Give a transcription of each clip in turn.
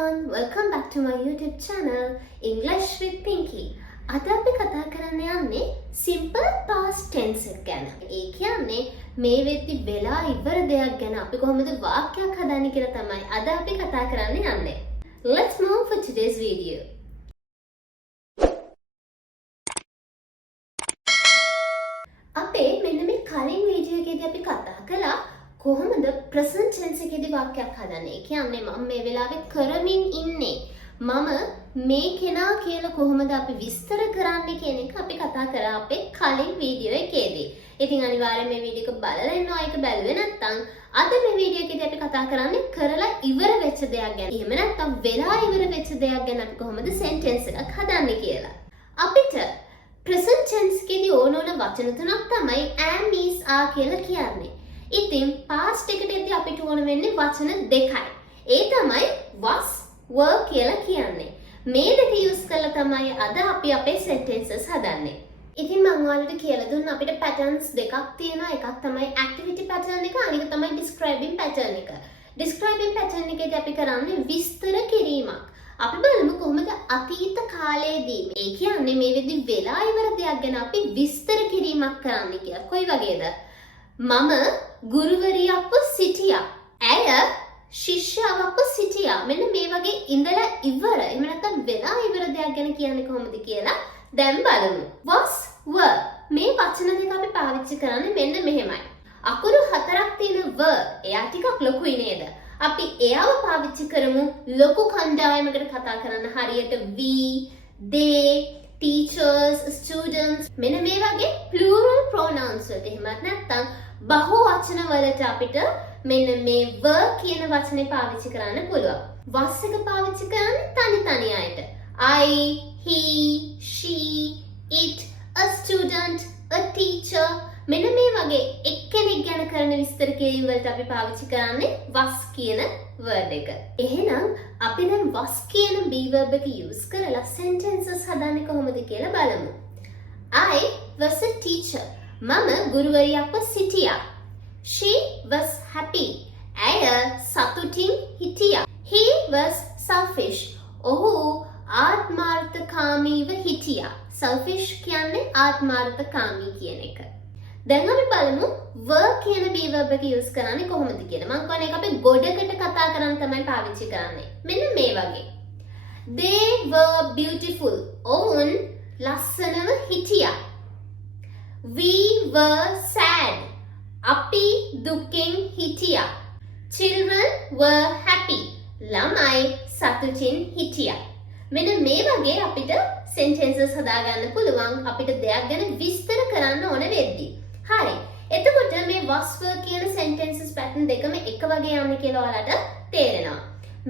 everyone, welcome back to my YouTube channel English with Pinky. අද අපි කතා කරන්න යන්නේ simple past tense එක ගැන. ඒ කියන්නේ මේ වෙද්දි වෙලා ඉවර දෙයක් ගැන අපි කොහොමද වාක්‍යයක් හදන්නේ කියලා තමයි අද අපි කතා කරන්න යන්නේ. Let's move for today's video. අපේ මෙන්න මේ කලින් වීඩියෝ එකේදී අපි කතා කළා කොහොමද present tense එකේදී වාක්‍යයක් හදන්නේ. ඒ කියන්නේ මම මේ වෙලාවේ කරමින් ඉන්නේ. මම මේ කෙනා කියලා කොහොමද අපි විස්තර කරන්නේ කියන එක අපි කතා කරා අපේ කලින් වීඩියෝ එකේදී. ඉතින් අනිවාර්යයෙන් මේ වීඩියෝ එක බලලා ඉන්නවා. ඒක බැලුවේ නැත්නම් අද මේ වීඩියෝ එකේදී අපි කතා කරන්නේ කරලා ඉවර වෙච්ච දෙයක් ගැන. එහෙම නැත්නම් වෙලා ඉවර වෙච්ච දෙයක් ගැන අපි කොහොමද sentence එකක් හදන්නේ කියලා. අපිට present tense එකේදී ඕන වචන තුනක් තමයි am, is, are කියලා කියන්නේ. ඉතින් past එකටදී අපිට ඕන වෙන්නේ වචන දෙකයි. ඒ තමයි was, were කියලා කියන්නේ. මේ දෙක use කරලා තමයි අද අපි අපේ sentences හදන්නේ. ඉතින් මම ඔයාලට කියලා දුන්න අපිට patterns දෙකක් තියෙනවා. එකක් තමයි activity pattern එක, අනික තමයි describing pattern එක. describing pattern එකේදී අපි කරන්නේ විස්තර කිරීමක්. අපි බලමු කොහොමද අතීත කාලයේදී ඒ කියන්නේ මේ වෙද්දි වෙලා ඉවර දෙයක් ගැන අපි විස්තර කිරීමක් කරන්නේ කියලා. කොයි වගේද? මම ගුරුවරියක්ව සිටියා. ඇය ශිෂ්‍යාවක්ව සිටියා. මෙන්න මේ වගේ ඉඳලා ඉවර. එහෙම නැත්නම් වෙලා ඉවර දෙයක් ගැන කියන්නේ කොහොමද කියලා දැන් බලමු. was, were මේ වචන දෙක අපි පාවිච්චි කරන්නේ මෙන්න මෙහෙමයි. අකුරු හතරක් තියෙන were එයා ටිකක් ලොකුයි නේද? අපි එයාව පාවිච්චි කරමු ලොකු කණ්ඩායමකට කතා කරන්න. හරියට we, they, teachers, students මෙන්න මේ වගේ plural pronouns වලට. එහෙමත් නැත්නම් බහු වචන වලට අපිට මෙන්න මේ were කියන වචනේ පාවිච්චි කරන්න පුළුවන්. was එක පාවිච්චි කරන්නේ තනි අයට. I, he, she, it, a student, a teacher මෙන්න මේ වගේ එක්කෙනෙක් ගැන කරන විස්තර කිරීම වලට අපි පාවිච්චි කරන්නේ was කියන verb එක. එහෙනම් අපි දැන් was කියන be verb එක use කරලා sentences හදන්නේ කොහොමද කියලා බලමු. I was a teacher. මම ගුරුවරියක්ව සිටියා. She was happy. ඇය සතුටින් හිටියා. He was selfish. ඔහු ආත්මාර්ථකාමීව හිටියා. selfish කියන්නේ ආත්මාර්ථකාමී කියන එක. දැන් අපි බලමු were කියන be verb එක use කරන්නේ කොහොමද කියලා. මම කියන්නේ ඒක අපි ගොඩකට කතා කරන් තමයි පාවිච්චි කරන්නේ. මෙන්න මේ වගේ. They were beautiful. ඔවුන් ලස්සනව හිටියා. We were sad. අපි දුකින් හිටියා. Children were happy. ළමයි සතුටින් හිටියා. මෙන්න මේ වගේ අපිට sentences හදාගන්න පුළුවන් අපිට දෙයක් ගැන විස්තර කරන්න ඕන වෙද්දී. හරි. එතකොට මේ was, were කියන sentences pattern දෙකම එක වගේ යන්නේ කියලා ඔයාලට තේරෙනවා.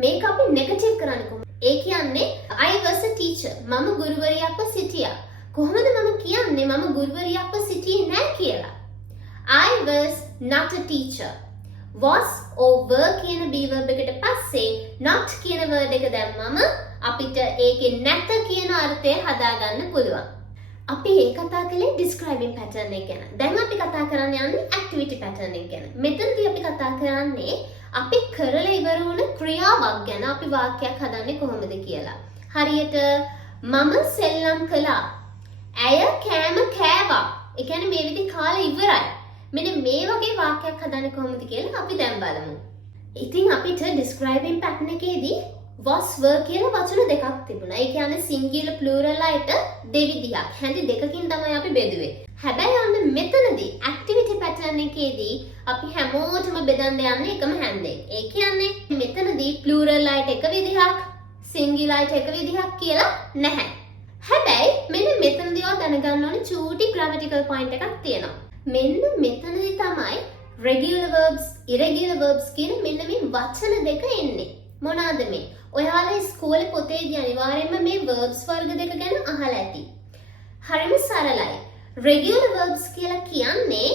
මේක අපි negative කරන්නේ කොහොමද? ඒ කියන්නේ I was a teacher. මම ගුරුවරියක්ව සිටියා. කොහොමද මම කියන්නේ මම ගුරුවරියක්ව සිටියේ නැහැ කියලා? I was not a teacher. was or were කියන be verb එකට පස්සේ not කියන word එක දැම්මම අපිට ඒකේ නැත කියන අර්ථය හදාගන්න පුළුවන්. අපි ඒ කතා කළේ describing pattern එක ගැන. දැන් අපි කතා කරන්න යන්නේ activity pattern එක ගැන. මෙතනදී අපි කතා කරන්නේ අපි කරලා ඉවර වුණ ක්‍රියාවක් ගැන අපි වාක්‍යයක් හදන්නේ කොහොමද කියලා. හරියට මම සෙල්ලම් කළා. ඇය කෑම කෑවා. ඒ කියන්නේ මේ විදිහ කාලේ ඉවරයි. මෙන්න මේ වගේ වාක්‍යයක් හදන්නේ කොහොමද කියලා අපි දැන් බලමු. ඉතින් අපිට describing pattern එකේදී was, were කියලා වචන දෙකක් තිබුණා. ඒ කියන්නේ singular plural අයට දෙවිදියක්. හැඳි දෙකකින් තමයි අපි බෙදුවේ. හැබැයි අන්න මෙතනදී activity pattern එකේදී අපි හැමෝටම බෙදන්න යන්නේ එකම හැන්දෙන්. ඒ කියන්නේ මෙතනදී plural අයට එක විදිහක්, singular අයට එක විදිහක් කියලා නැහැ. හැබැයි මෙන්න මෙතනදී ඔයා දැනගන්න ඕනේ චූටි grammatical point එකක් තියෙනවා. මෙන්න මෙතනදී තමයි regular verbs, irregular verbs කියන මෙන්න මේ වචන දෙක එන්නේ. මොනවාද මේ? ඔයාලා ඉස්කෝලේ පොතේදී අනිවාර්යයෙන්ම මේ verbs වර්ග දෙක ගැන අහලා ඇති. හරිම සරලයි. regular verbs කියලා කියන්නේ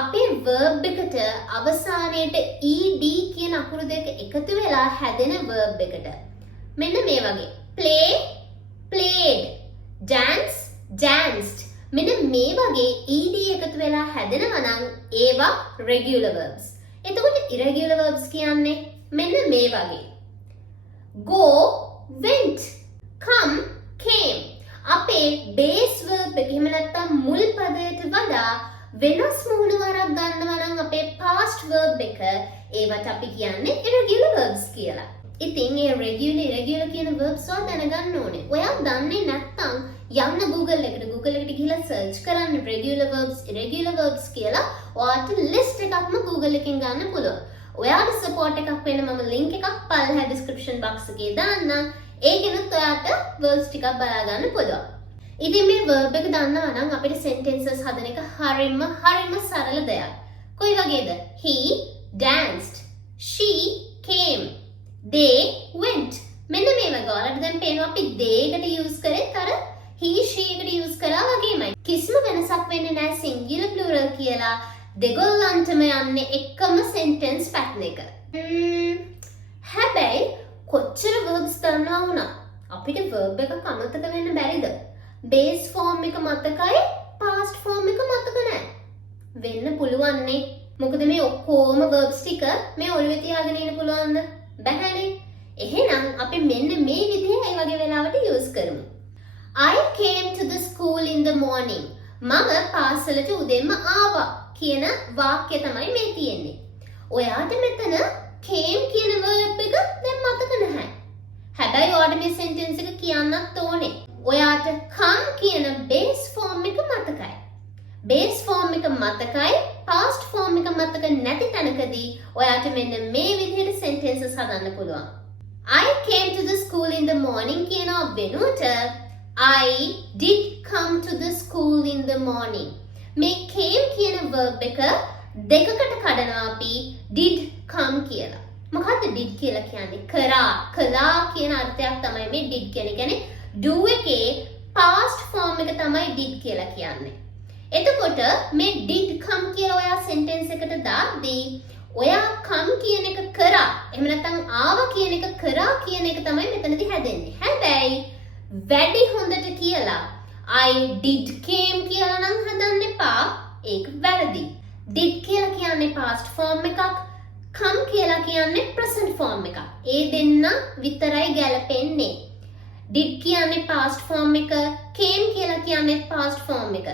අපේ verb එකට අවසානයේට ed කියන අකුරු දෙක එකතු වෙලා හැදෙන verb එකට. මෙන්න මේ වගේ. play, played, dance, danced. මෙන්න මේ වගේ ed එකතු වෙලා හැදෙනවා නම් ඒවා regular verbs. එතකොට irregular verbs කියන්නේ මෙන්න මේ වගේ. go වෙනස් මුහුණුවරක් ගන්නවා නම් අපේ past verb එක ඒවට අපි කියන්නේ irregular verbs කියලා. ඉතින් මේ irregular කියන verbs වල දැනගන්න ඕනේ. ඔයා දන්නේ නැත්නම් යන්න Google එකට ගිහලා search කරන්න regular verbs irregular verbs කියලා. ඔයාට list එකක්ම Google එකෙන් ගන්න පුළුවන්. ඔයාට support එකක් වෙන මම link එකක් පල්ලෙහා description box එකේ දාන්නම්. ඒකෙනුත් ඔයාට verbs ටිකක් බලා ගන්න පුළුවන්. ඉතින් මේ verb එක දන්නවා නම් අපිට sentences හදන එක හරිම සරල දෙයක්. කොයි වගේද? He danced. She came. They went. මෙන්න මේ වගේ ඔයාලට දැන් පේනවා අපි they එකට use කරේත් අර he she එකට use කරා වගේමයි. කිසිම වෙනසක් වෙන්නේ නැහැ singular plural කියලා. දෙගොල්ලන්ටම යන්නේ එකම sentence pattern එක. හැබැයි කොච්චර verbs දන්නවා වුණා අපිට verb එකක් අමතක වෙන්න බැරිද? base form එක මතකයි past form එක මතක නැහැ. වෙන්න පුළුවන් නේ. මොකද මේ ඔක්කොම verbs ටික මේ ඔළුවේ තියාගෙන ඉන්න පුළුවන්ද? බැහැනේ. එහෙනම් අපි මෙන්න මේ විදිහේ ඒ වගේ වෙලාවට use කරමු. I came to the school in the morning. මම පාසලට උදෙන්ම ආවා කියන වාක්‍යය තමයි මේ තියෙන්නේ. ඔයාට මෙතන came කියන verb එක දැන් මතක නැහැ. හැබැයි ඔයාට මේ sentence එක කියන්නත් ඕනේ. ඔයාට come කියන base form එක මතකයි. base form එක මතකයි past form එක මතක නැති තැනකදී ඔයාට මෙන්න මේ විදිහට sentences හදන්න පුළුවන්. I came to the school in the morning කියන වෙනුවට I did come to the school in the morning. මේ came කියන verb එක දෙකකට කඩනවා අපි did come කියලා. මොකද්ද did කියලා කියන්නේ? කළා කියන අර්ථයක් තමයි මේ did කියන්නේ. do එකේ past form එක තමයි did කියලා කියන්නේ. එතකොට මේ did come කියලා ඔයා sentence එකට දාද්දී ඔයා come කියන එක කරා එහෙම නැත්නම් ආවා කියන එක කරා කියන එක තමයි මෙතනදී හැදෙන්නේ. හැබැයි වැඩි හොඳට කියලා I did came කියලා නම් හදන්න එපා. ඒක වැරදි. did කියලා කියන්නේ past form එකක්. come කියලා කියන්නේ present form එකක්. ඒ දෙන්න විතරයි ගැලපෙන්නේ. did කියන්නේ past form එක, came කියලා කියන්නේ past form එක.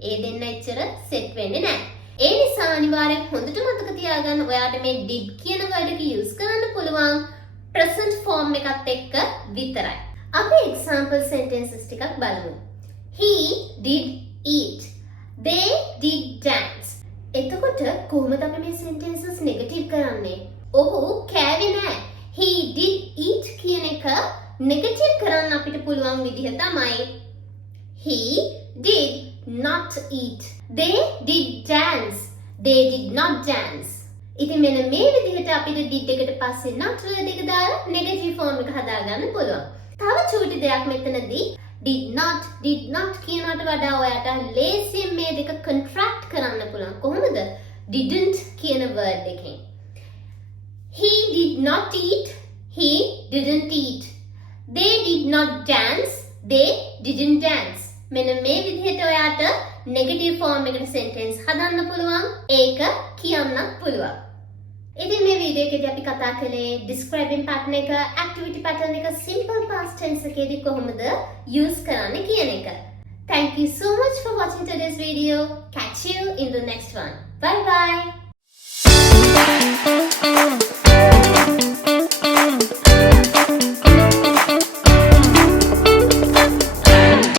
ඒ දෙන්න එච්චර set වෙන්නේ නැහැ. ඒ නිසා අනිවාර්යෙන් හොඳට මතක තියාගන්න ඔයාට මේ did කියන word එක use කරන්න පුළුවන් present form එකත් එක්ක විතරයි. අපි example sentences ටිකක් බලමු. He did eat. They did dance. එතකොට කොහොමද අපි මේ sentences negative කරන්නේ? ඔහු කෑවේ නැහැ. He did eat කියන එක negative කරන්න අපිට පුළුවන් විදිහ තමයි He did not eat. They did dance. They did not dance. ඉතින් මෙන්න මේ විදිහට අපිට did එකට පස්සේ not word එක දාලා negative form එක හදාගන්න පුළුවන්. තව චූටි දෙයක් මෙතනදී did not කියනකට වඩා ඔයාට ලේසියෙන් මේ දෙක contract කරන්න පුළුවන්. කොහොමද? didn't කියන word එකෙන්. He did not eat. He didn't eat. They did not dance. They didn't dance. මෙන්න මේ විදිහට ඔයාට negative form එකට sentence හදන්න පුළුවන්. ඒක කියන්නත් පුළුවන්. ඉතින් මේ වීඩියෝ එකේදී අපි කතා කළේ describing pattern එක, activity pattern එක simple past tense එකේදී කොහොමද use කරන්න කියන එක. Thank you so much for watching today's video. Catch you in the next one. Bye bye.